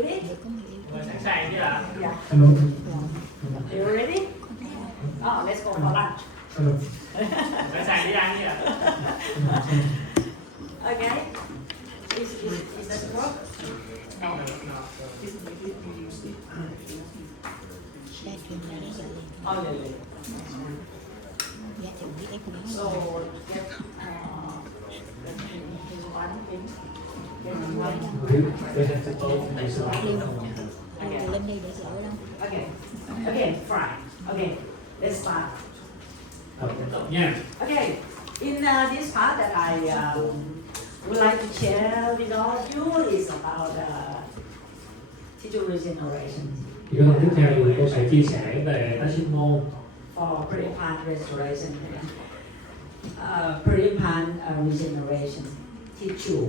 Sẵn sàng chưa ạ? Yeah. Hello. You ready? Oh, let's go for lunch. Hello. Sẵn sàng đi ăn chưa ạ? Okay. Is that work? No. Oh, yeah, yeah. So, get his one in. Lên đây để sửa lắm. Okay. Okay, fine. Okay, let's start. Nha. Okay, in this part that I would like to share with all of you is about tissue regeneration Thì câu tiếp theo thì cô sẽ chia sẻ về tái sinh mô for pre-implant restoration. Pre-implant regeneration tissue.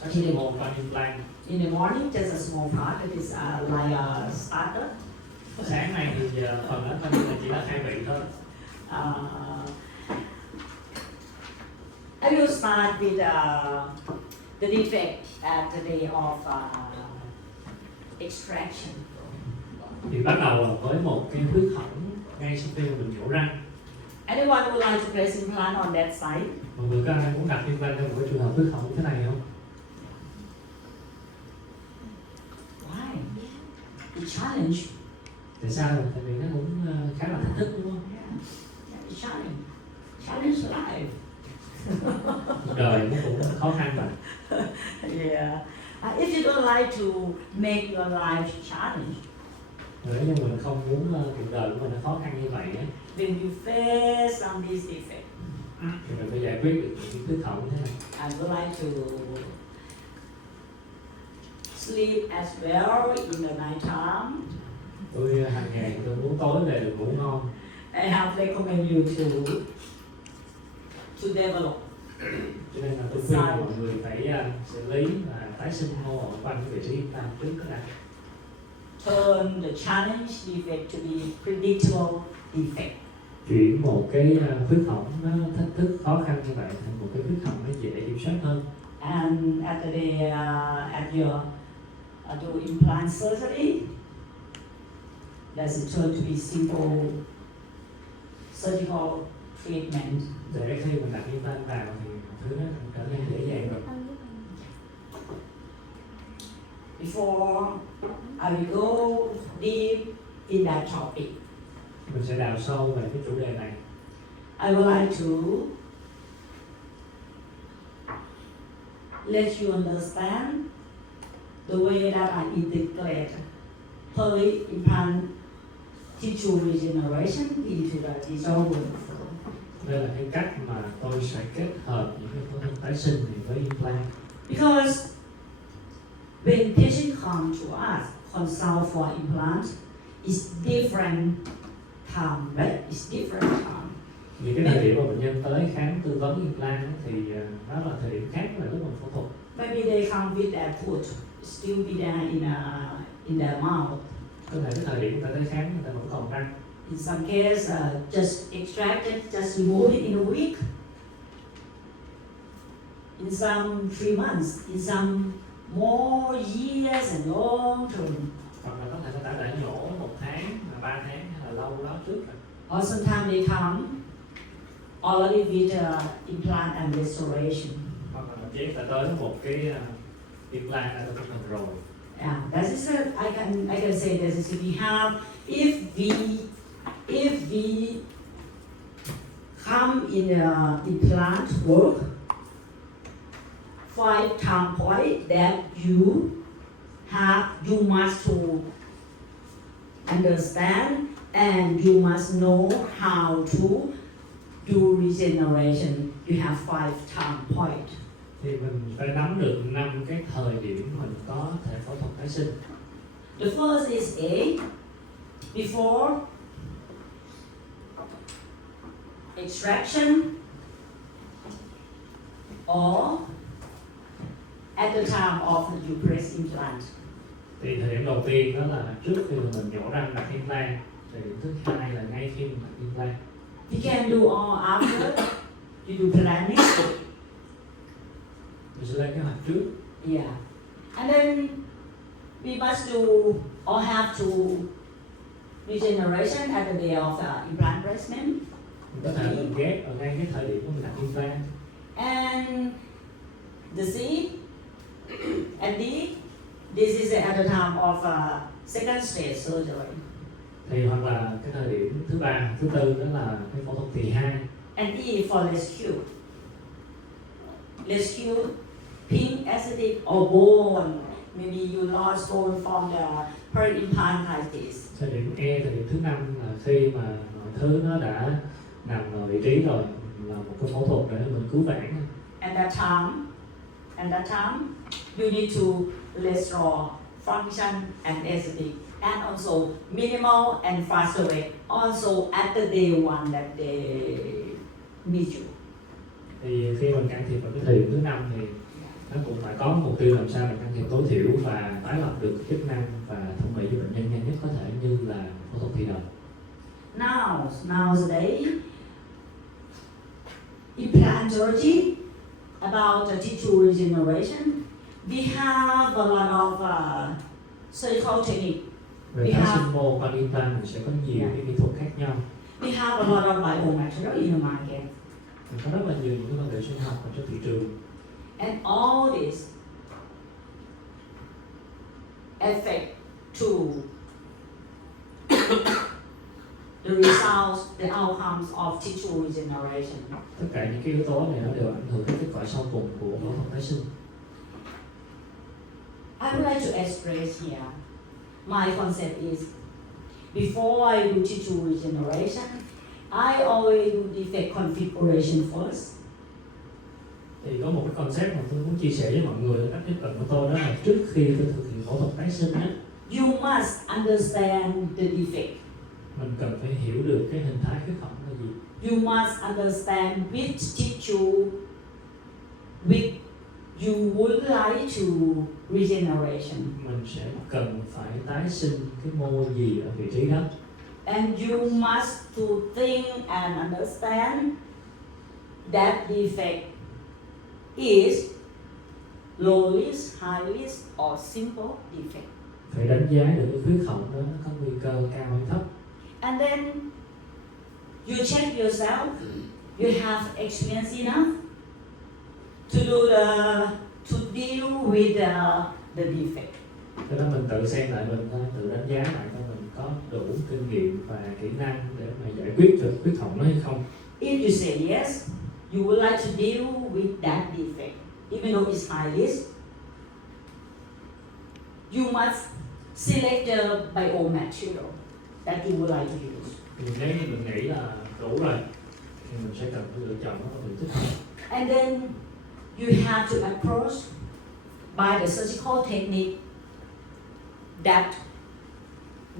tái sinh mô và implant. In the morning, just a small part. It is like a starter. Sáng nay thì phần đó coi như là chỉ là khai vị thôi. I will start with the defect at the day of extraction. Thì bắt đầu với một cái khuyết hỏng ngay sau khi mà mình nhổ răng. Anyone would like to place implant on that side? Mọi người có ai muốn đặt implant trong một cái trường hợp khuyết hỏng như thế này không? Why? It's challenge. Tại sao? Tại vì nó cũng khá là thách thức đúng không? Yeah, it's challenge. Challenge life. Cuộc đời nó cũng khó khăn mà. Yeah. If you don't like to make your life challenge, Nếu như mình không muốn cuộc đời của mình nó khó khăn như vậy á, then you face some these defects. thì mình phải giải quyết được những cái khuyết hỏng như thế này. I would like to sleep as well in the night time. Tôi hàng ngày tôi muốn tối về được ngủ ngon. I have recommend you to develop. Cho nên là tôi khuyên mọi người phải xử lý và tái sinh mô ở quanh cái vị trí implant trước đó đã. Turn the challenge defect to be predictable defect. Chuyển một cái khuyết hỏng nó thách thức khó khăn như vậy thành một cái khuyết hỏng nó dễ kiểm soát hơn. And at the day at your do implant surgery, does it turn to be simple surgical treatment? Để khi mình đặt implant vào thì thứ nó trở nên dễ dàng rồi. Before I will go deep in that topic, Mình sẽ đào sâu về cái chủ đề này. I would like to let you understand the way that I integrate peri-implant tissue regeneration into the dissolvent. Đây là cái cách mà tôi sẽ kết hợp những cái phẫu thuật tái sinh này với implant. Because when patient come to us consult for implant, it's different time, right? It's different time. Vì cái thời điểm mà bệnh nhân tới khám tư vấn implant á, thì nó là thời điểm khác là lúc mình phẫu thuật. Maybe they come with their foot, still be there in their mouth. Có thể cái thời điểm người ta tới khám người ta vẫn còn răng. In some case, just extracted, just remove it in a week. In some 3 months, in some more years and long term. Hoặc là có thể người ta đã nhổ 1 tháng, 3 tháng hay là lâu đó trước rồi. Or sometimes they come already with implant and restoration. Hoặc là thậm chí người ta tới với một cái implant đã được làm rồi. Yeah, that is I can say that is we have if we come in implant work 5 time point that you must to understand and you must know how to do regeneration. You have 5 time point. Thì mình phải nắm được 5 cái thời điểm mình có thể phẫu thuật tái sinh. The first is A, before extraction or at the time of you press implant. Thì thời điểm đầu tiên đó là trước khi mình nhổ răng đặt implant. Thời điểm thứ hai là ngay khi mình đặt implant. You can do all after you do planning. Mình sẽ lên kế hoạch trước. Yeah. And then we must do or have to regeneration at the day of implant placement. Mình có thể mình ghép ở ngay cái thời điểm của mình đặt implant. And the C and D, this is at the time of second stage surgery. Thì hoặc là cái thời điểm thứ ba, thứ tư đó là cái phẫu thuật kỳ 2. And E for rescue. Rescue, pink acidic or bone. Maybe you lost bone from the peri-implantitis. Thời điểm E, thời điểm thứ 5 là khi mà mọi thứ nó đã nằm ở vị trí rồi, là một cái phẫu thuật để mình cứu vãn. At that time, you need to restore function and aesthetic, and also minimal and faster rate. Also at the day one that they meet you. Thì khi mình can thiệp vào cái thời điểm thứ 5 thì nó cũng phải có mục tiêu làm sao mình can thiệp tối thiểu và tái lập được chức năng và thẩm mỹ cho bệnh nhân nhanh nhất có thể như là phẫu thuật thì đầu. Nowadays, implantology about the tissue regeneration. We have a lot of surgical technique. Về tái sinh mô qua implant mình sẽ có nhiều cái kỹ thuật khác nhau. We have a lot of biomaterial in the market. Mình có rất là nhiều những cái vật liệu sinh học ở trên thị trường. And all this affect to the results, the outcomes of tissue regeneration. Tất cả những cái yếu tố này nó đều ảnh hưởng đến kết quả sau cùng của phẫu thuật tái sinh. I would like to express here, my concept is, before I do tissue regeneration, I always do defect configuration first. Thì có một cái concept mà tôi muốn chia sẻ với mọi người, cách tiếp cận của tôi đó là trước khi tôi thực hiện phẫu thuật tái sinh á, You must understand the defect. mình cần phải hiểu được cái hình thái khuyết hỏng là gì. You must understand which tissue which you would like to regeneration. Mình sẽ cần phải tái sinh cái mô gì ở vị trí đó. And you must to think and understand that defect is low risk, high risk or simple defect. Phải đánh giá được cái khuyết hỏng đó nó có nguy cơ cao hay thấp. And then you check yourself, you have experience enough to deal with the defect. Cho nên mình tự xem lại mình thôi, tự đánh giá lại coi mình có đủ kinh nghiệm và kỹ năng để mà giải quyết được khuyết hỏng đó hay không. If you say yes, you would like to deal with that defect, even though it's high risk, you must select the biomaterial that you would like to use. Nếu như mình nghĩ là đủ rồi thì mình sẽ cần phải lựa chọn nó là thích hợp. And then you have to approach by the surgical technique that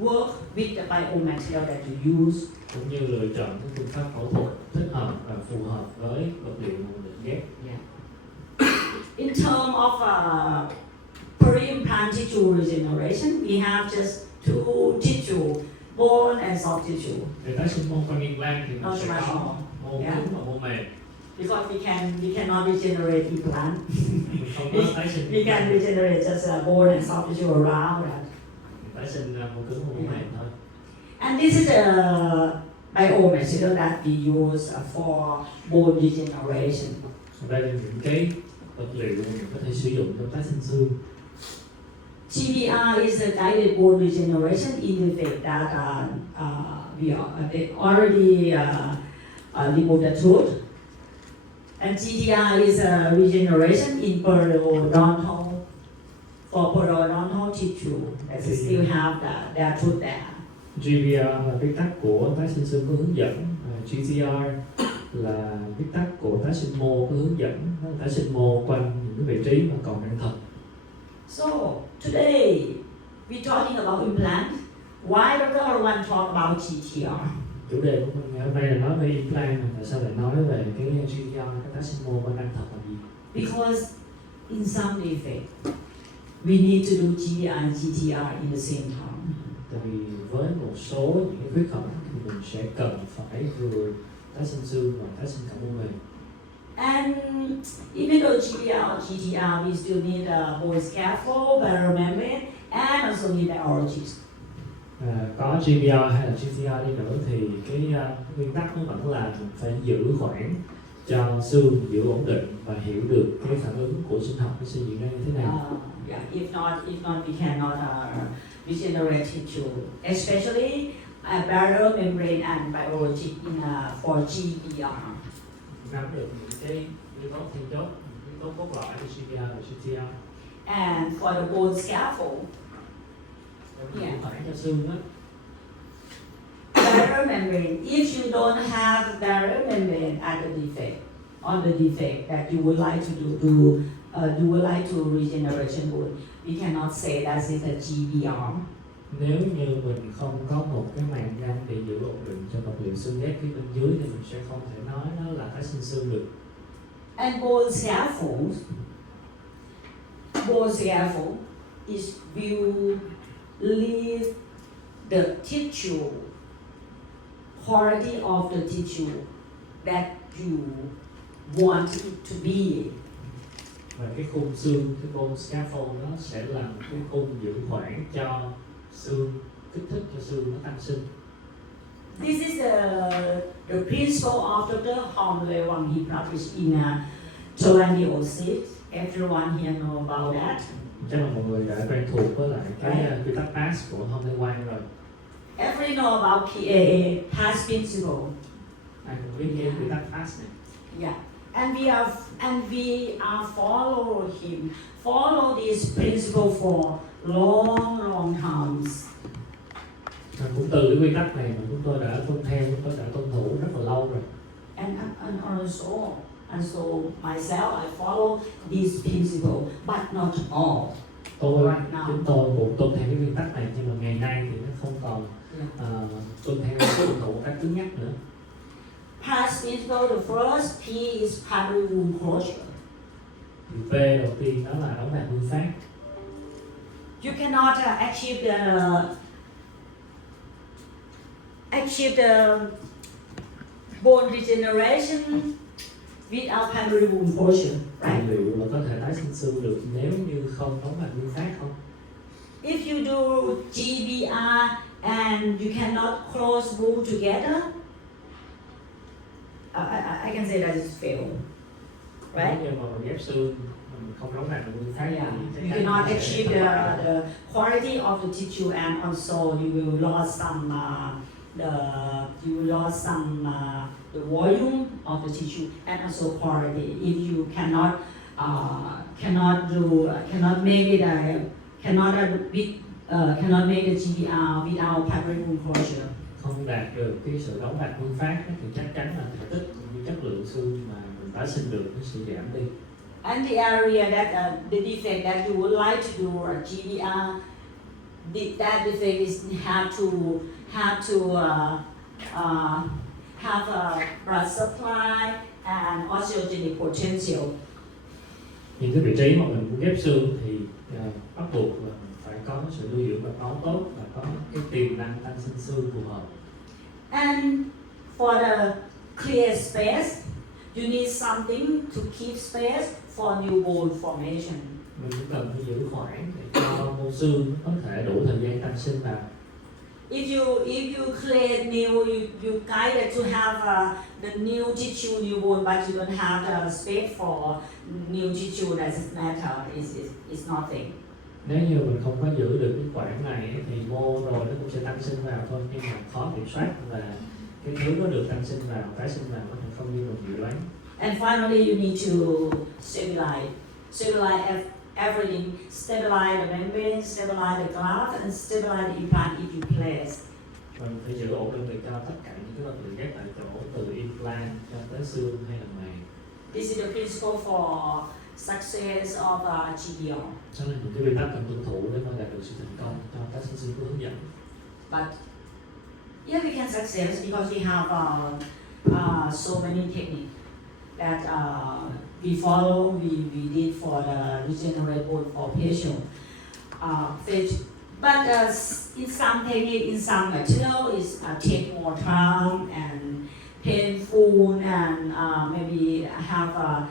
work with the biomaterial that you use. Cũng như lựa chọn cái phương pháp phẫu thuật thích hợp và phù hợp với vật liệu mà mình định ghép. In terms of peri-implant tissue regeneration, we have just two tissue, bone and soft tissue. Về tái sinh mô qua implant thì mình Not sẽ so much có more. mô Yeah. cứng và mô mềm. Because we cannot regenerate implant. Mình không có tái sinh We can regenerate just bone and soft tissue around that. mình tái sinh mô cứng và mô mềm thôi. And this is the biomaterial that we use for bone regeneration. Đây là những cái vật liệu mà mình có thể sử dụng trong tái sinh xương. GBR is a guided bone regeneration interface that we already removed the tooth. And GTR is a regeneration in periodontal, for periodontal tissue that still have their tooth there. GVR là viết tắt của tái sinh xương có hướng dẫn, GTR là viết tắt của tái sinh mô có hướng dẫn, tái sinh mô quanh những cái vị trí mà còn đang thật. So today we're talking about implant. Why Dr. Arwan talk about GTR? Chủ đề của mình ngày hôm nay là nói về implant, mà tại sao lại nói về cái GVR, cái tái sinh mô quanh đang thật là gì? Because in some defect, we need to do GBR and GTR in the same time. Tại vì với một số những cái khuyết hỏng thì mình sẽ cần phải vừa tái sinh xương và tái sinh cả mô mềm. And even though GBR or GTR, we still need a bone scaffold, barrier membrane, and also need biologists. Có GBR hay là GTR đi nữa thì cái nguyên tắc nó vẫn là mình phải giữ khoảng cho xương giữ ổn định và hiểu được cái phản ứng của sinh học nó sẽ diễn ra như thế nào. Yeah, if not, we cannot regenerate tissue, especially barrier membrane and biologic in for GBR. Nắm được những cái yếu tố then chốt, yếu tố cốt lõi của GBR và GTR. And for the bone scaffold, Yeah. Phải cho xương á. barrier membrane. If you don't have barrier membrane at the defect, on the defect that you would like to you would like to regeneration bone, we cannot say that is a GBR. Nếu như mình không có một cái màng ngăn để giữ ổn định cho vật liệu xương ghép phía bên dưới thì mình sẽ không thể nói nó là tái sinh xương được. And bone scaffold is will leave the tissue, quality of the tissue that you want it to be. Và cái khung xương, cái bone scaffold nó sẽ là một cái khung giữ khoảng cho xương, kích thích cho xương nó tăng sinh. This is the principle of Dr. Homley Wang he published in 2006. Everyone here know about that. Chắc là mọi người đã quen thuộc với lại cái quy tắc PASS của Homley Wang rồi. Everybody know about PAA, PASS principle. Ai cũng biết cái quy tắc PASS này. Yeah, and we are follow this principle for long times. Cũng từ cái quy tắc này mà chúng tôi đã tuân theo, chúng tôi đã tuân thủ rất là lâu rồi. And also myself, I follow this principle, but not all. Chúng tôi cũng tuân theo cái nguyên tắc này, nhưng mà ngày nay thì nó không còn tuân theo tuân thủ một cách cứng nhắc nữa. PASS principle, the first P is primary wound closure. Thì P đầu tiên đó là đóng màng nguyên phát. You cannot achieve the bone regeneration without primary wound closure, right? Liệu là có thể tái sinh xương được nếu như không đóng màng nguyên phát không? If you do GBR and you cannot close wound together, I can say that it's failed, right? Nếu như mà mình ghép xương mình không đóng màng nguyên phát Yeah, thì you cannot achieve the quality of the tissue, and also you will lose some the volume of the tissue and also quality. If you cannot make the GBR without primary wound closure. Không đạt được cái sự đóng màng nguyên phát thì chắc chắn là thể tích cũng như chất lượng xương mà mình tái sinh được nó sẽ giảm đi. And the area that the defect that you would like to do a GBR, that defect is have a blood supply and osteogenic potential. Những cái vị trí mà mình muốn ghép xương thì bắt buộc là phải có sự nuôi dưỡng mạch máu tốt và có cái tiềm năng tăng sinh xương phù hợp. And for the clear space, you need something to keep space for new bone formation. Mình cũng cần phải giữ khoảng để cho mô xương có thể đủ thời gian tăng sinh vào. If you create new, you guide to have the new tissue, new bone, but you don't have the space for new tissue, that is matter. It's nothing. Nếu như mình không có giữ được cái khoảng này thì mô rồi nó cũng sẽ tăng sinh vào thôi, nhưng mà khó kiểm soát và cái thứ có được tăng sinh vào, tái sinh vào có thể không như mình dự đoán. And finally, you need to stabilize everything, stabilize the membrane, stabilize the graft, and stabilize the implant if you place. Mình phải giữ ổn định để cho tất cả những cái vật liệu ghép tại chỗ, từ implant cho tới xương hay là màng. This is the principle for success of GBR. Đó là những cái quy tắc cần tuân thủ để mà đạt được sự thành công cho tái sinh xương của hướng dẫn. But yeah, we can success because we have so many techniques that we follow, we did for the regenerate bone for patient. But in some technique, in some material, is take more time and painful, and maybe have a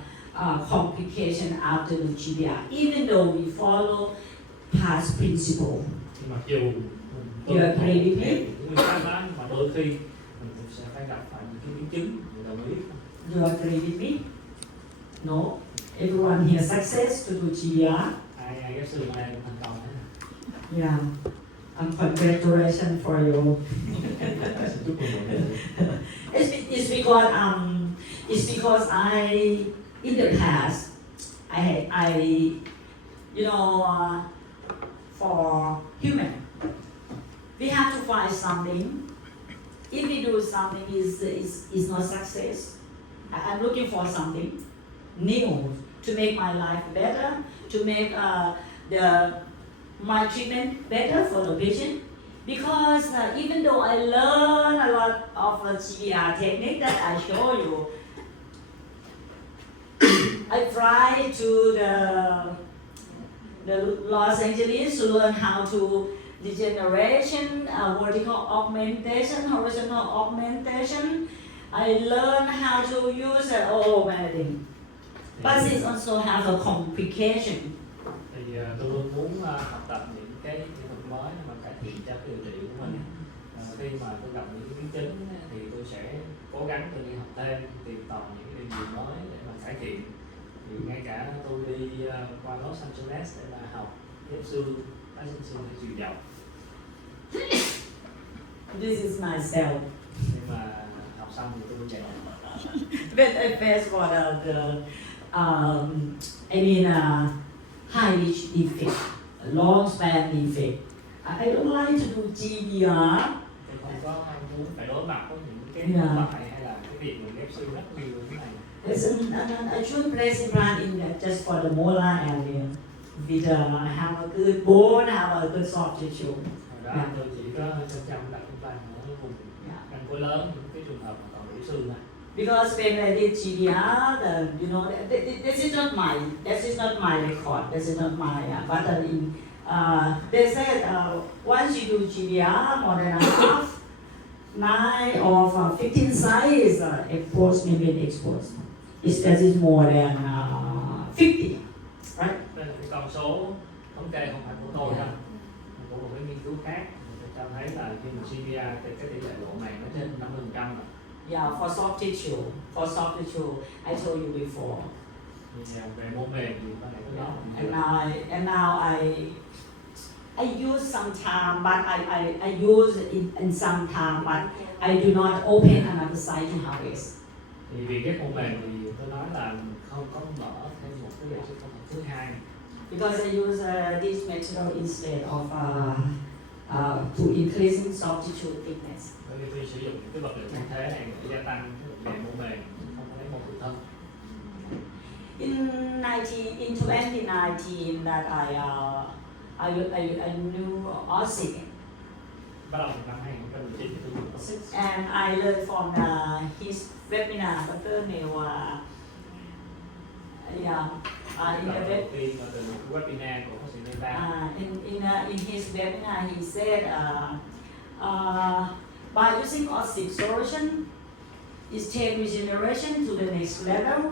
complication after the GBR. Even though we follow past principle. Nhưng mặc dù mình You agree with me? theo những nguyên tắc đó, nhưng mà đôi khi mình cũng sẽ phải gặp phải những cái biến chứng. Mình đồng ý. You agree with me? No? Everyone here success to do GBR? Ai giáo sư này cũng thành công hết. Yeah. Congratulations for you. Xin chúc mừng mọi người. It's because I in the past I for human we have to find something. If we do something is not success, I'm looking for something new to make my life better, to make my treatment better for the patient. Because even though I learn a lot of GBR technique that I show you, I fly to the Los Angeles to learn how to degeneration, vertical augmentation, horizontal augmentation. I learn how to use many things. But it also has a complication. Thì tôi luôn muốn học tập những cái kỹ thuật mới mà cải thiện cho cái điều trị của mình. Khi mà tôi gặp những biến chứng thì tôi sẽ cố gắng tôi đi học thêm, tìm tòi những cái điều gì mới để mà cải thiện. Thì ngay cả tôi đi qua Los Angeles để mà học ghép xương, tái sinh xương hay chiều dọc. This is myself. Nhưng mà học xong thì tôi chạy. When I faced for high reach defect, long span defect, I don't like to do GBR. Tôi không có muốn phải đối mặt với những cái Yeah. thất bại hay là cái việc mình ghép xương rất nhiều như thế này. I should place implant in just for the molar area, with have a good bone, have a good soft tissue. Hồi đó Yeah. tôi chỉ có chăm đặt implant ở vùng Yeah. răng khối lớn, những cái trường hợp mà còn đủ xương này. Because when I did GBR, this is not my record. This is not my. They said once you do GBR more than a half, 9 or 15 size exposed membrane exposed. That is more than 50, right? Đây là cái con số thống kê không phải của tôi đâu, của một cái nghiên cứu khác. Tôi cho thấy là khi mà CPR thì cái tỷ lệ độ màng nó trên 50% rồi. Yeah, for soft tissue, I told you before. Thì về mô mềm thì có thể có And now I use sometime, but I use it in some time, but I do not open another site to harvest. Thì vì ghép mô mềm thì tôi nói là không có mở thêm một cái loại phẫu thuật thứ hai. Because I use this material instead of to increasing soft tissue thickness. Bởi vì tôi sử dụng những cái vật liệu thay thế này để gia tăng cái về mô mềm, không có lấy mô tự thân. In 2019 that I knew OSIC, Bắt đầu từ năm 2019 thì tôi dùng OSIC. and I learned from his webinar, Dr. Neil. In the web, Đầu tiên là từ một cái webinar của bác sĩ Lê Tam. in his webinar, he said by using OSIC solution, is take regeneration to the next level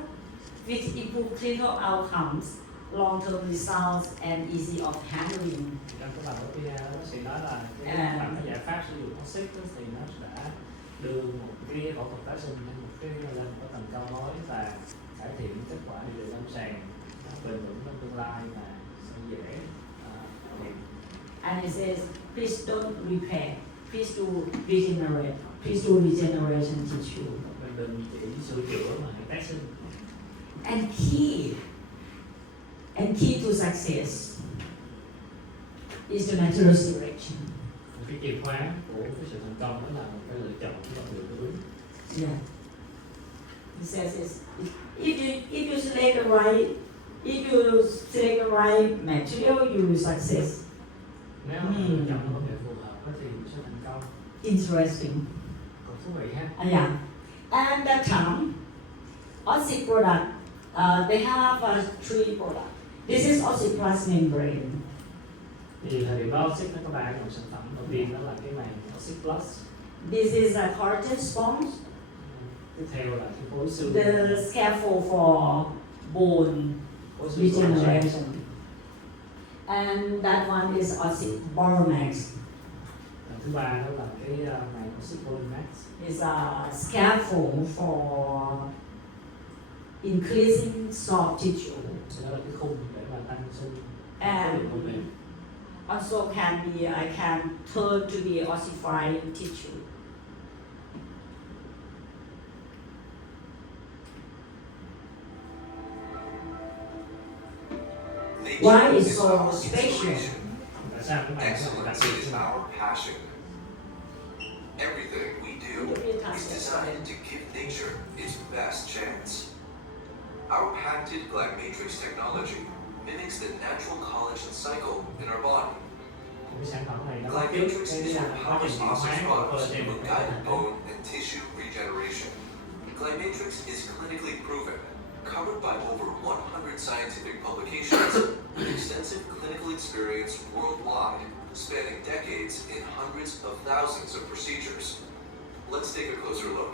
with improved clinical outcomes, long-term results, and easy of handling. Trong cái bài webinar đó, bác sĩ nói là cái giải pháp sử dụng OSIC thì nó đã đưa một cái phẫu thuật tái sinh lên một cái tầm cao mới và cải thiện kết quả điều trị lâm sàng bền vững trong tương lai và sẽ dễ thực hiện. And he says, please don't repair, please do regenerate, please do regeneration tissue. Mình đừng chỉ sửa chữa mà hãy tái sinh. And key to success is the natural selection. Cái chìa khóa của cái sự thành công đó là một cái lựa chọn cái vật liệu đúng. Yeah. He says if you select the right material, you will success. Nếu mà lựa chọn vật liệu phù hợp thì mình sẽ thành công. Interesting. Còn thú vị ha. Yeah. And that time, OSIC product, they have 3 products. This is OSIC plus membrane. Thì thời điểm đó OSIC nó có 3 dòng sản phẩm. Đầu tiên đó là cái màng OSIC Plus. This is a collagen sponge. Tiếp theo là cái khối xương. The scaffold for bone Khối xương collagen. regeneration. And that one is Oxy Boromax. Thứ ba đó là cái màng Oxy Polymax. It's a scaffold for increasing soft tissue. Đó là cái khung để mà tăng sinh And khối mềm. also I can turn to the ossified tissue. Why is so special? Tại sao cái màng nó lại đặc biệt Excellence is như vậy? our passion. Everything we do is designed to give nature its best chance. Our patented Glymatrix technology mimics the natural collagen cycle in our body. Cái sản phẩm này nó bắt chước Glymatrix cái is quá what trình powers chuyển Ossix hóa của products collagen for của guided cơ thể. bone and tissue regeneration. Glymatrix is clinically proven, covered by over 100 scientific publications, with extensive clinical experience worldwide, spanning decades in hundreds of thousands of procedures. Let's take a closer look.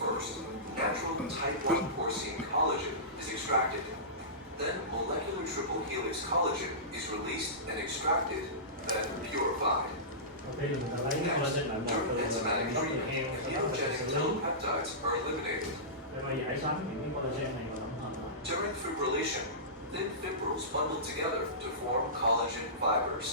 First, natural type 1 porcine collagen is extracted. Then molecular triple helix collagen is released and extracted, then purified. Đầu tiên là người ta lấy collagen loại 1 During từ enzymatic gốc từ treatment, heo, sau đó người ta immunogenic xử lý telepeptides are eliminated. để mà giải phóng những cái collagen này vào tổng hợp lại. During fibrillation, thin fibrils bundle together to form collagen fibers.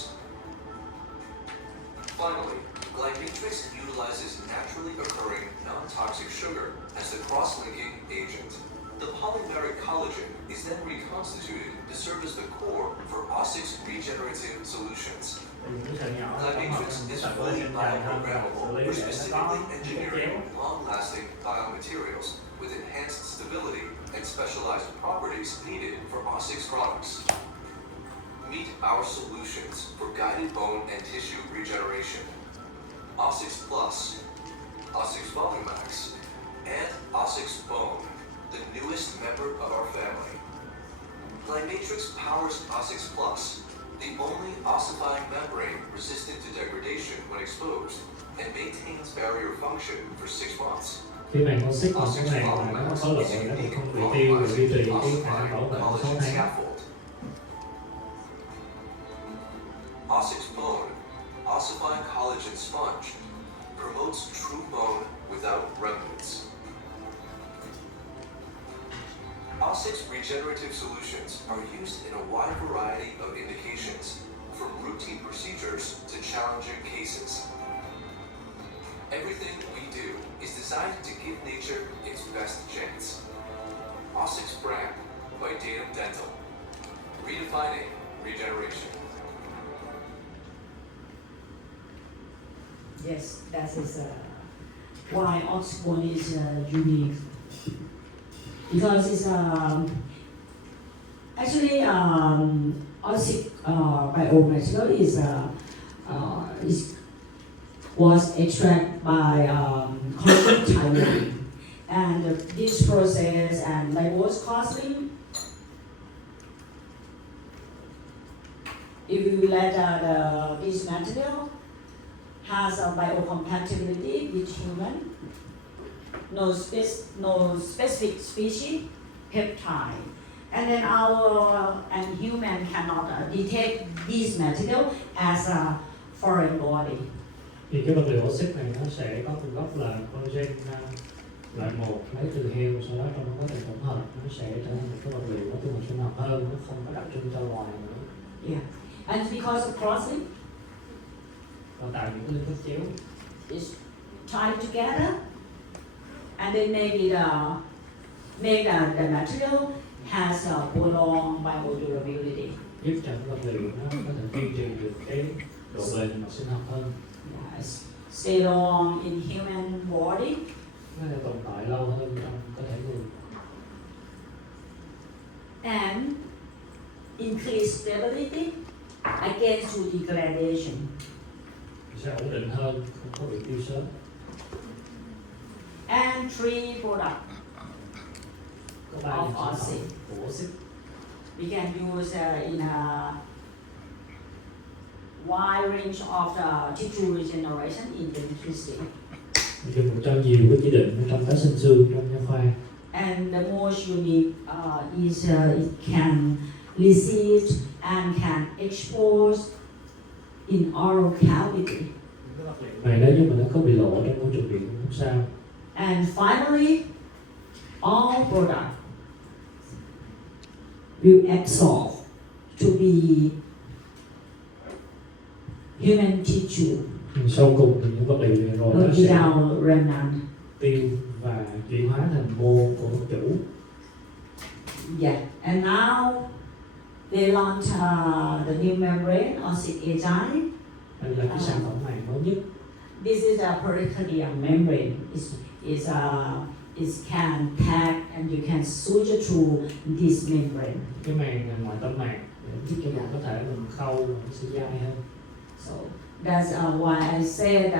Finally, Glymatrix utilizes naturally occurring non-toxic sugar as the cross-linking agent. The polymeric collagen is then reconstituted to serve as the core for Ossix regenerative solutions. Thì những cái sợi nhỏ nó tổng hợp Glymatrix thành cái is sợi fully collagen dài hơn và xử bioprogrammable. lý We're để nó có specifically cái chất chéo. engineering long-lasting biomaterials with enhanced stability and specialized properties needed for Ossix products. Meet our solutions for guided bone and tissue regeneration. Ossix Plus, Ossix Volumax, and Ossix Bone, the newest member of our family. Glymatrix powers Ossix Plus, the only ossifying membrane resistant to degradation when exposed, and maintains barrier function for 6 months. Khi màng Oxy còn cái màng mà nó có số lượng is a nó unique không bị tiêu và duy trì cái khả năng ossifying bảo vệ của 6 collagen tháng. scaffold. Ossix Bone, ossifying collagen sponge, promotes true bone without remnants. Ossix regenerative solutions are used in a wide variety of indications, from routine procedures to challenging cases. Everything we do is designed to give nature its best chance. Ossix brand by Datum Dental. Redefining regeneration. Yes, that is why Oxbone is unique. Because it's actually Oxy biomaterial was extracted by collagen type 1. And this process and labels costly. If you let this material has a biocompatibility with human, no specific species, peptide. And then and human cannot detect this material as a foreign body. Thì cái vật liệu Oxy này nó sẽ có nguồn gốc là collagen loại 1 lấy từ heo, sau đó trong quá trình tổng hợp nó sẽ trở thành một cái vật liệu có tương đối sinh học hơn, nó không có đặc trưng cho loài nữa. Yeah, and because of crossing, Và tạo những cái liên kết chéo. it's tied together, and then make the material has a prolonged biodurability. Giúp cho cái vật liệu nó có thể duy trì được cái độ bền và sinh học hơn. Yes, stay long in human body. Nó sẽ tồn tại lâu hơn trong cơ thể người. And increase stability against degradation. Sẽ ổn định hơn, không có bị tiêu sớm. And 3 products Có 3 of sản Oxy. phẩm của Oxy. We can use in a wide range of tissue regeneration in dentistry. Dùng cho nhiều cái chỉ định trong tái sinh xương trong nha khoa. And the most unique is it can receive and can expose in oral cavity. Cái vật liệu này nếu như mà nó có bị lộ trong môi trường miệng không sao. And finally, all product will absorb to be human tissue Sau cùng thì những vật liệu này rồi nó sẽ without remnant. tiêu và chuyển hóa thành mô của chủ. Yeah, and now they launch the new membrane, Ossic Agile. Đây là cái sản phẩm này mới nhất. This is a pericardium membrane. It can pack and you can suture through this membrane. Cái màng ngoài tâm mạc để giúp cho mình có thể mình khâu và nó sẽ dai hơn. So that's why I said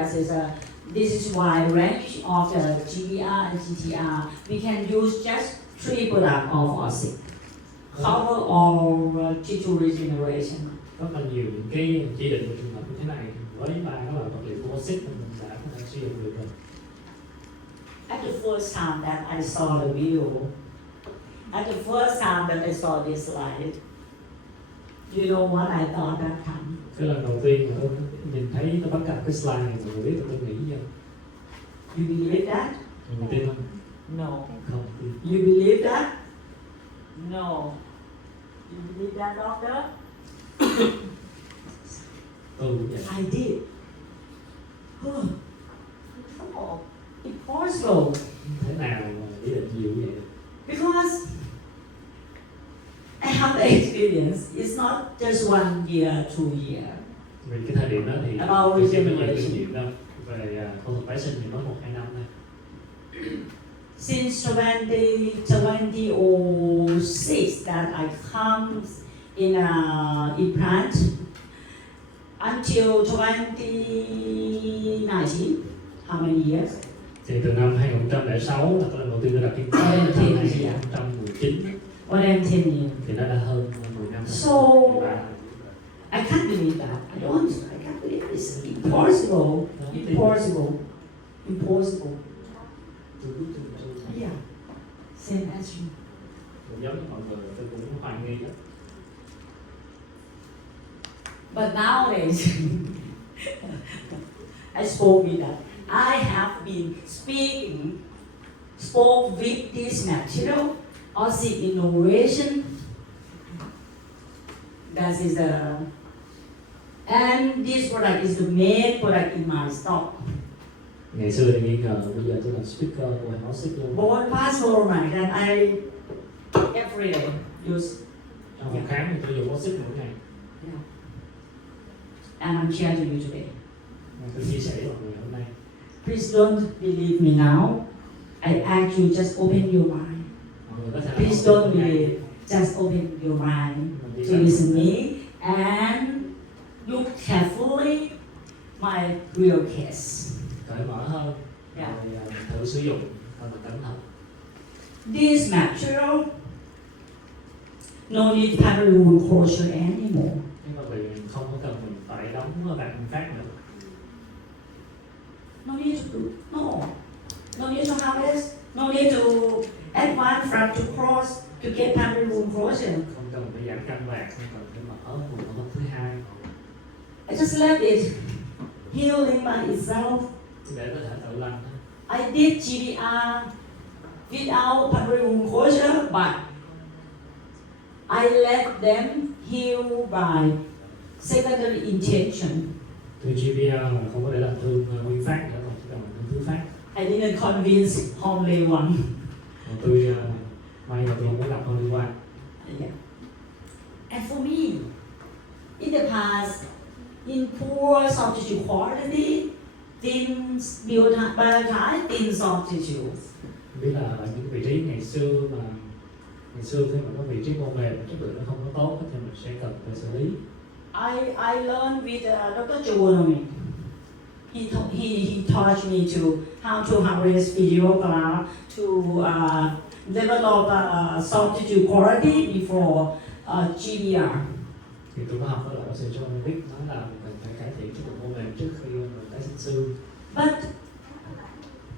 this is why range of the GBR and GTR we can use just 3 products of Ossic. Cover all tissue regeneration. Rất là nhiều những cái chỉ định của trường hợp như thế này với ba cái loại vật liệu của Ossic thì mình đã có thể sử dụng được rồi. At the first time that I saw the video, at the first time that I saw this slide, you know what I thought that time? Cái lần đầu tiên mà tôi nhìn thấy tôi bắt gặp cái slide này mọi người biết tôi nghĩ gì không? You believe that? Mọi người tin không? No. Không tin. You believe that? No. You believe that, doctor? Tôi cũng vậy. I did. Oh, impossible. Thế nào mà ý định nhiều vậy? Because I have the experience. It's not just 1 year, 2 years. Vì cái thời điểm đó thì About tôi chưa có nhiều regeneration. kinh nghiệm đâu về phẫu thuật tái sinh thì mới 1-2 năm thôi. Since 2006 that I come in implant until 2019, how many years? Thì từ năm 2006 là cái lần đầu tiên tôi đặt implant, năm 2019 More than 10 years. thì nó đã hơn 10 năm. So- I can't believe that. I can't believe it's impossible. Impossible. Impossible. Yeah. Same as you. Cũng giống như mọi người, tôi cũng hoài nghi đó. But nowadays, I spoke with that. I have been spoke with this material, Ossic Innovation. That is and this product is the main product in my stock. Ngày xưa thì nghi ngờ, bây giờ tôi là speaker của hàng Ossic luôn. Bone passport that I every day use. Trong phòng khám thì tôi dùng Ossic mỗi ngày. Yeah. And I'm sharing to you today. Tôi chia sẻ với mọi người hôm nay. Please don't believe me now. I ask you just open your mind. Mọi người có thể Please don't believe. Just open your mind to listen me and look carefully my real case. cởi mở hơn, Yeah. rồi thử sử dụng và mình cẩn thận. This material no need parallel closure anymore. Nhưng mà vì mình không có cần mình phải đóng vạt phát nữa. No need to do no need to harvest. No need to add one front to cross to get parallel closure. Không cần phải giảm căn vạt, không cần phải mở một hộp thứ hai. I just let it healing by itself. Để có thể tự lành thôi. I did GBR without parallel closure, but I let them heal by secondary intention. Từ GBR là không có để làm thương nguyên phát nữa, còn chỉ cần làm thương thứ phát. I didn't convince only one. Còn tôi may là tôi không có gặp Holy One. Yeah. And for me, in the past, in poor soft tissue quality, thin biotite, thin soft tissue. Biết là ở những vị trí ngày xưa khi mà có vị trí mô mềm chất lượng nó không có tốt thì mình sẽ cần phải xử lý. I learned with Dr. Giovanni. He taught me how to harvest video to develop soft tissue quality before GBR. Thì tôi có học với lại bác sĩ John Wick nói là mình cần phải cải thiện chất lượng mô mềm trước khi mình tái sinh xương. But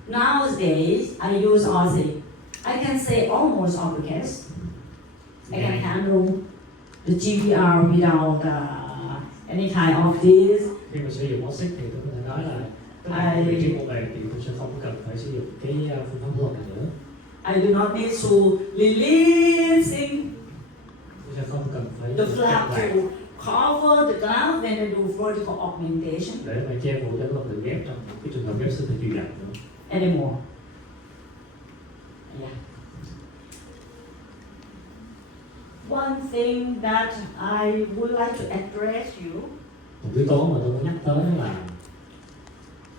nowadays, I use Ossic. I can say almost all the case. I can handle the GBR without any kind of this. Khi mà sử dụng OSIC thì tôi có thể nói là tất cả các vị trí mô mềm thì tôi sẽ không cần phải sử dụng cái phương pháp hô hấp này nữa. I do not need to releasing Tôi sẽ không cần phải the cắt flap lại to cover the gap when I do vertical augmentation để mà che phủ cho cái vật tự ghép trong những cái trường hợp ghép xương thịt dày nữa. anymore. Yeah. One thing that I would like to address you, Một yếu tố mà tôi muốn nhắc tới là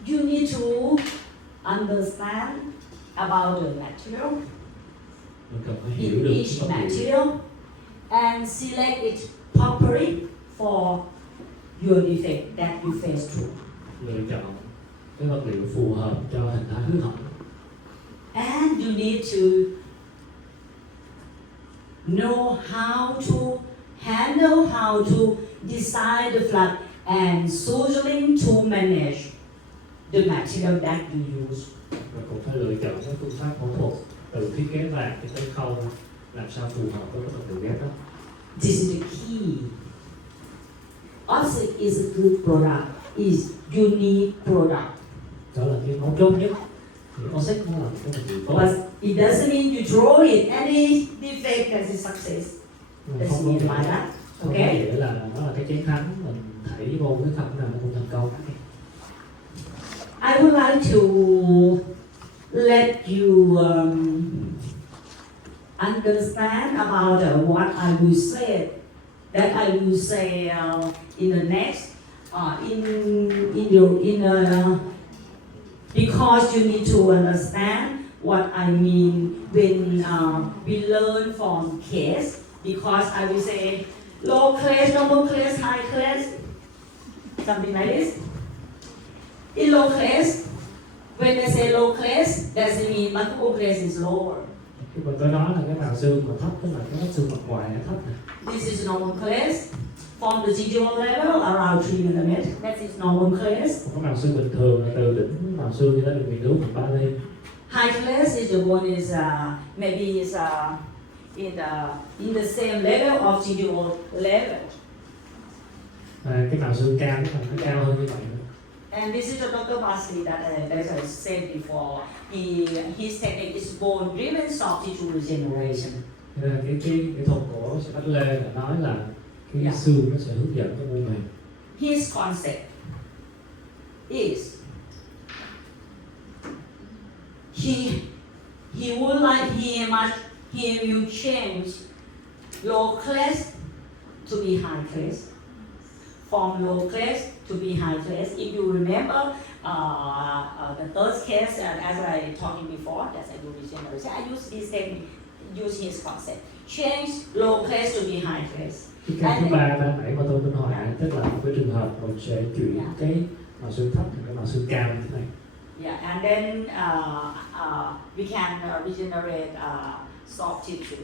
you need to understand about the material, mình cần phải hiểu in được each cái vật liệu, material, and select it properly for your defect that you face through. lựa chọn cái vật liệu phù hợp cho hình thái hư hỏng. And you need to know how to handle, how to design the flap and soldering to manage the material that you use. Và cũng phải lựa chọn cái phương pháp phẫu thuật từ thiết kế vàng cho tới khâu làm sao phù hợp với cái vật liệu ghép đó. This is the key. OSIC is a good product, is unique product. Đó là cái mấu chốt nhất. Thì OSIC nó là một cái vật liệu tốt. But it doesn't mean you throw it any defect as a success. Nhưng Let's không có mean nghĩa by that. không có Okay? nghĩa là nó là cái chiến thắng mình thảy vô cái không nào nó cũng thành công. I would like to let you understand about what I will say. That I will say in the next, because you need to understand what I mean when we learn from case. Because I will say low class, normal class, high class, something like this. In low class, when they say low class, doesn't mean multiple class is lower. Khi mà tôi nói là cái màng xương mà thấp tức là cái lớp xương mặt ngoài nó thấp này. This is normal class. From the gingival level, around 3 mm. That is normal class. Cái màng xương bình thường là từ đỉnh màng xương cho đến đường miền núi phần 3 ly. High class is the one is maybe is in the same level of gingival level. Cái màng xương cao tức là nó cao hơn như vậy nữa. And this is the Dr. Basli that I said before. His technique is bone-driven soft tissue regeneration. Nên là cái thuật của Sư Bách Lê là nói là cái Yeah. xương nó sẽ hướng dẫn cái mô mềm. His concept is he would like he will change low class to be high class, from low class to be high class. If you remember the third case, as I talking before, as I do regeneration, I use this technique, use his concept, change low class to be high class. Cái ca thứ ba ban nãy mà tôi muốn hỏi tức là một cái trường hợp mình sẽ chuyển Yeah. cái màng xương thấp thành cái màng xương cao như thế này. Yeah, and then we can regenerate soft tissue.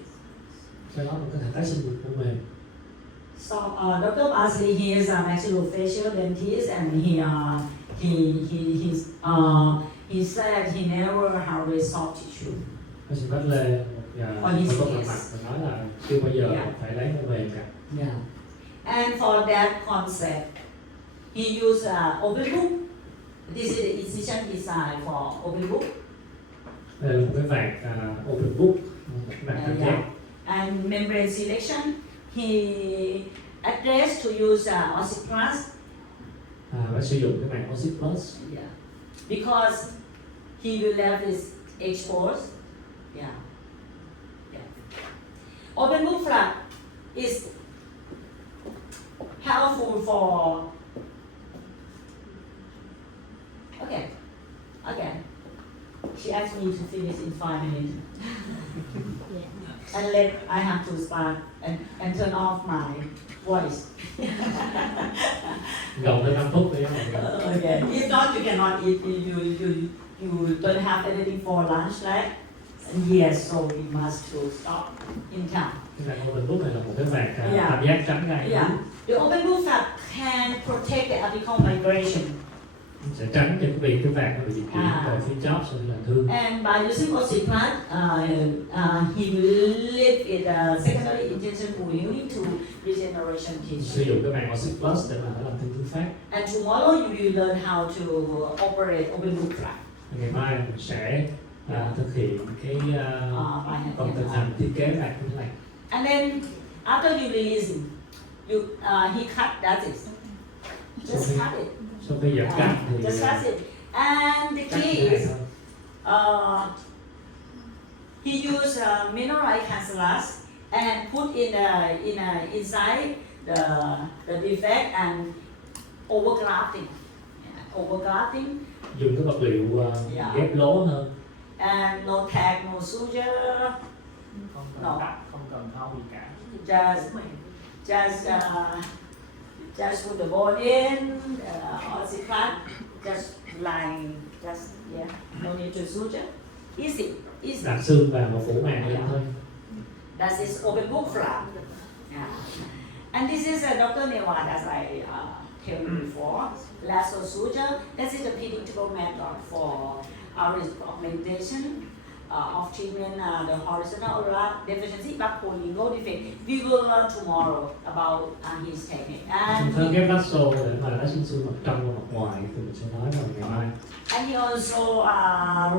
Sau đó mình có thể tái sinh được mô mềm. So Dr. Basli, he is a maxillofacial dentist, and he said he never harvest soft tissue. Bác sĩ Bách Lê, một nhà phẫu thuật mặt nói là chưa bao giờ Yeah. phải lấy mô mềm cả. Yeah. And for that concept, he used open book. This is the incision design for open book. Đây là một cái vạt open book, một cái vạt cảm giác. And membrane selection, he addressed to use OSIC Plus. Bác sử dụng cái màng OSIC Plus. Yeah. Because he will have this exposed. Yeah. Yeah. Open book flap is helpful for. Okay. Again. She asked me to finish in 5 minutes. Dạ. And I have to start and turn off my voice. Gồng tới 5 phút đi. Okay. If not, you cannot eat. You don't have anything for lunch, right? And yes, so we must to stop in time. Cái vạt open book này là một cái vạt Yeah. tam giác trắng gai. Yeah. The open book flap can protect the apical migration. sẽ tránh cho cái việc cái vạt nó bị dịch chuyển À. về phía chóp sau khi là thương. And by using oxyplant, he will live in a secondary intention wound to regeneration Sử tissue. dụng cái màng Oxy Plus để mà nó làm thương thứ phát. And tomorrow you will learn how to operate open book flap. Ngày mai mình sẽ thực hiện cái By hand. phần thực hành thiết kế vạt như thế này. And then after you release him, he cut, that's it. Just cut it. Sau khi giảm căng thì Just cut it. And the cắt key như thế này is thôi. he used mineralized cancellous and put inside the defect and overgrafting. Overgrafting Dùng cái vật liệu Yeah. ghép lố hơn. and no tag, no suture, Không No. cắt, không cần thâu gì cả. just put the bone in, oxyplant, just line, no need to suture. Easy. Đặt xương vào và phủ màng lên thôi. That is open book flap. Yeah. And this is Dr. Neward, as I told you before. Lasso suture. This is the predictable method for our augmentation of treatment the horizontal aura deficiency but polylingual defect. We will learn tomorrow about his technique. Chúng ta ghép lasso để mà lá xương xương mặt trong và mặt ngoài thì mình sẽ nói vào ngày mai. And he also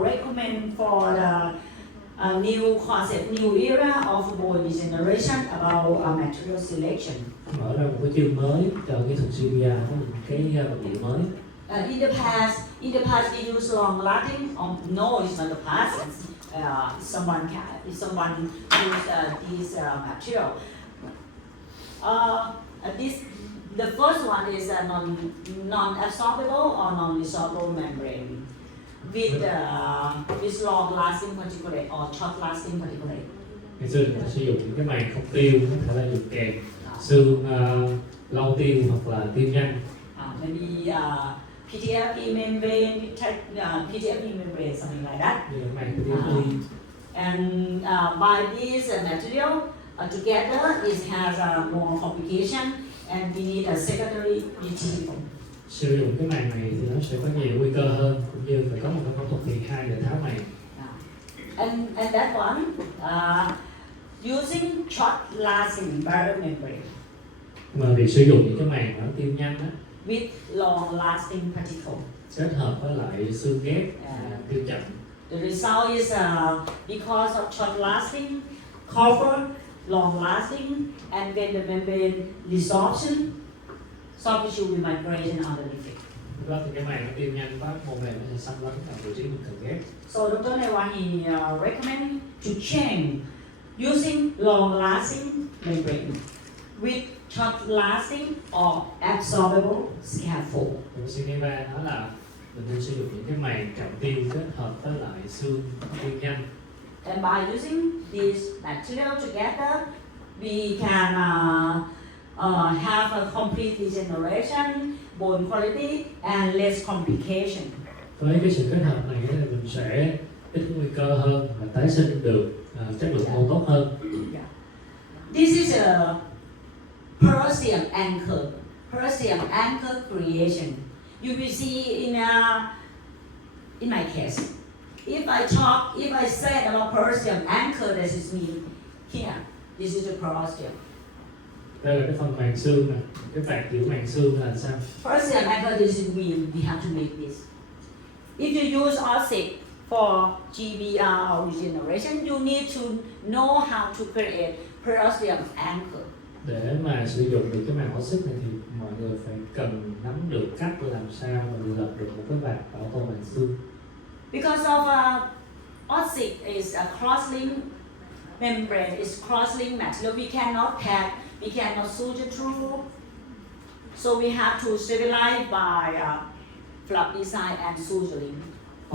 recommend for the new concept, new era of bone regeneration about material selection. Mở ra một cái chương mới cho cái thuật CBR có những cái vật liệu mới. In the past, we use long lasting. No, it's not the past. Someone use this material. The first one is a non-absorbable or non-resorbable membrane with long-lasting particulate or short-lasting particulate. Ngày xưa chúng ta sử dụng những cái màng không tiêu, có thể là dùng kèm xương lâu tiêu hoặc là tiêu nhanh. Maybe PTFE membrane, PTFE membrane, something like that. Như là màng PTFE. And by this material together, it has more complication, and we need a secondary retrieval. Sử dụng cái màng này thì nó sẽ có nhiều nguy cơ hơn, cũng như phải có một cái phẫu thuật kỳ 2 để tháo màng. And that one, using short-lasting barrier membrane Mà việc sử dụng những cái màng nó tiêu nhanh á, with long-lasting particle. kết hợp với lại xương ghép tiêu chậm. The result is because of short-lasting, cover, long-lasting, and when the membrane resorption, soft tissue will migration underneath it. Lúc đó thì cái màng nó tiêu nhanh quá, mô mềm nó sẽ xâm lấn vào vị trí mình cần ghép. So Dr. Newa, he recommend to change using long-lasting membrane with short-lasting or absorbable scaffold. Bác sĩ Neva nói là mình nên sử dụng những cái màng trọng tiêu kết hợp với lại xương tiêu nhanh. And by using these material together, we can have a complete regeneration, bone quality, and less complication. Với cái sự kết hợp này thì mình sẽ ít nguy cơ hơn và tái sinh được chất lượng mô tốt hơn. This is a Persian anchor creation. You will see in my case. If I said about Persian anchor, this is me here. This is the Persian. Đây là cái phần màng xương này, cái vạt giữa màng xương là sao? Persian anchor, this is we have to make this. If you use OSIC for GBR or regeneration, you need to know how to create Persian anchor. Để mà sử dụng được cái màng oxit này thì mọi người phải cần nắm được cách làm sao mà lập được một cái vạt bảo tồn màng xương. Because of OSIC is a cross-link membrane, is cross-link material. We cannot tag, we cannot suture through. So we have to stabilize by flap design and suturing.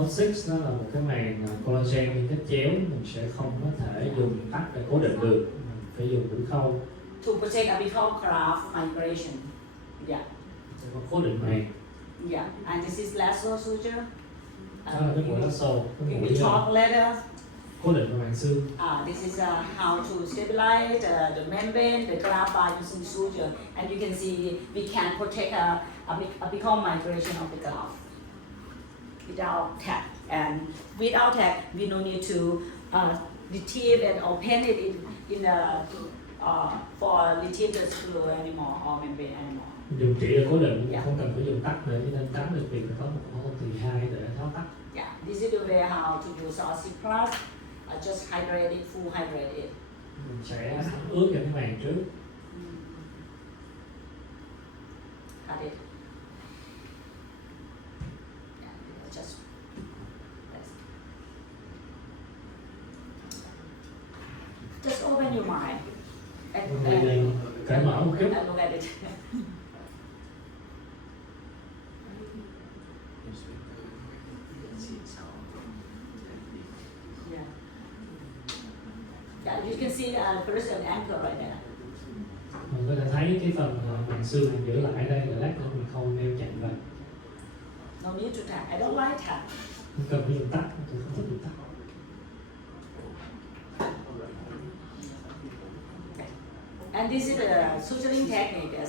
Oxit nó là một cái màng collagen liên kết chéo, mình sẽ không có thể dùng tắc để cố định được, mình phải dùng mũi khâu To protect apical graft migration. Yeah, để có cố định màng. yeah. And this is lasso suture. Đó là cái mũi lasso, cái We mũi will talk later. cố định vào màng xương. This is how to stabilize the membrane, the graft by using suture. And you can see we can protect apical migration of the graft. without tap. And without tap, we don't need to retrieve and open it in for retrieve the screw anymore or membrane anymore. Dùng chỉ là cố định, Dạ. không cần phải dùng tắt nữa, cho nên tránh được việc có một ổ từ 2 để tháo tắt. Yeah, this is the way how to use OSIC Plus. Just hydrate it, full hydrate it. Mình sẽ ướt cho cái màng trước. Cut it. Yeah, just that's. Just open your mind Mình cởi mở một chút. and look at it. Yeah. Yeah, you can see the person anchor right there. Mình có thể thấy cái phần màng xương mình giữ lại đây là lát nữa mình không neo chặn vào. No need to tap. I don't like tap. Không cần phải dùng tắt, tôi không thích dùng tắt. And this is the suturing technique that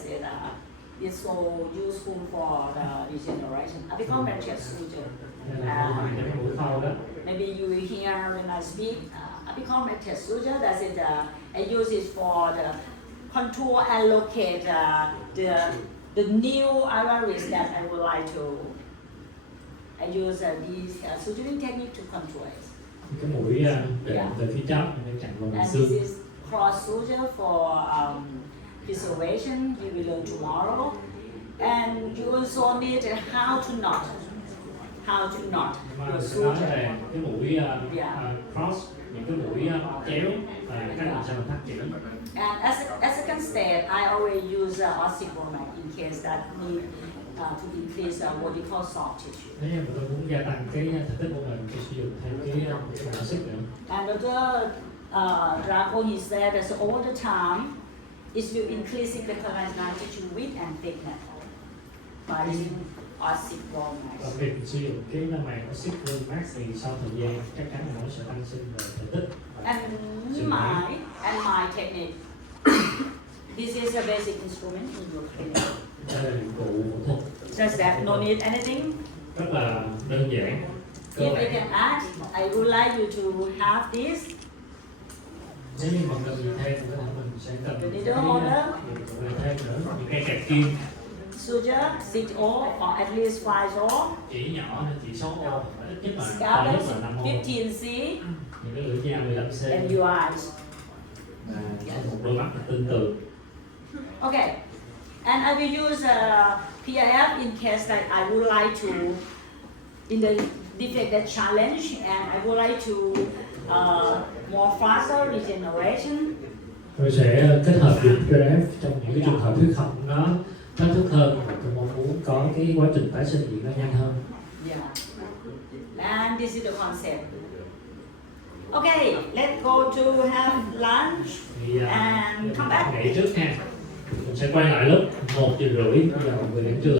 is so useful for the regeneration. Apical metric suture. Đây là câu hỏi cho cái mũi khâu đó. Maybe you will hear when I speak apical metric suture. That is I use it for the control and locate the new iris that I would like to. I use these suturing technique to control it. Cái mũi định từ phía trước mình neo chặn vào màng And xương. this is cross suture for preservation. You will learn tomorrow. And you also need how to knot. How to knot Mà your tôi nói suture. là cái mũi cross, những cái mũi chéo và cách làm sao mình thắt chỉnh. And as a second step, I always use OSIC format in case that need to increase vertical soft tissue. Nếu như mà tôi muốn gia tăng cái thể tích của mình, tôi sử dụng thêm cái màng xích nữa. And the Draco, he said that over the time, it will increasing the collagen tissue width and thickness by using OSIC format. Và việc sử dụng cái màng xích Max thì sau thời gian chắc chắn là nó sẽ tăng sinh về thể tích. And my technique. This is a basic instrument in your clinic. Đây là dụng cụ phẫu thuật Just that, no need anything. rất là đơn giản, cơ If you bản. can add, I would like you to have this. Nếu như mà cần gì thêm thì có thể mình sẽ cần Cái cái đỡ hôn đó. dụng cụ này thêm nữa, những cây kẹp kim, Suture, 6 O or at least 5 O. chỉ nhỏ hay chỉ 6 ô, ít nhất là to Scalpel, nhất là 5 ô. 15C. Những cái lưỡi dao 15 And cm your eyes. và có một đôi mắt là tinh tường. Okay. And I will use PIF in case that I would like to, in the defected challenge, and I would like to more faster regeneration. Tôi sẽ kết hợp dùng PRF trong những cái trường hợp huyết khổng nó thách thức hơn và tôi mong muốn có cái quá trình tái sinh diễn nó nhanh hơn. Yeah. And this is the concept. Okay, let's go to have lunch. Thì And come back. nghỉ trước ha. Mình sẽ quay lại lúc 1:30 giờ 10 điểm trưa.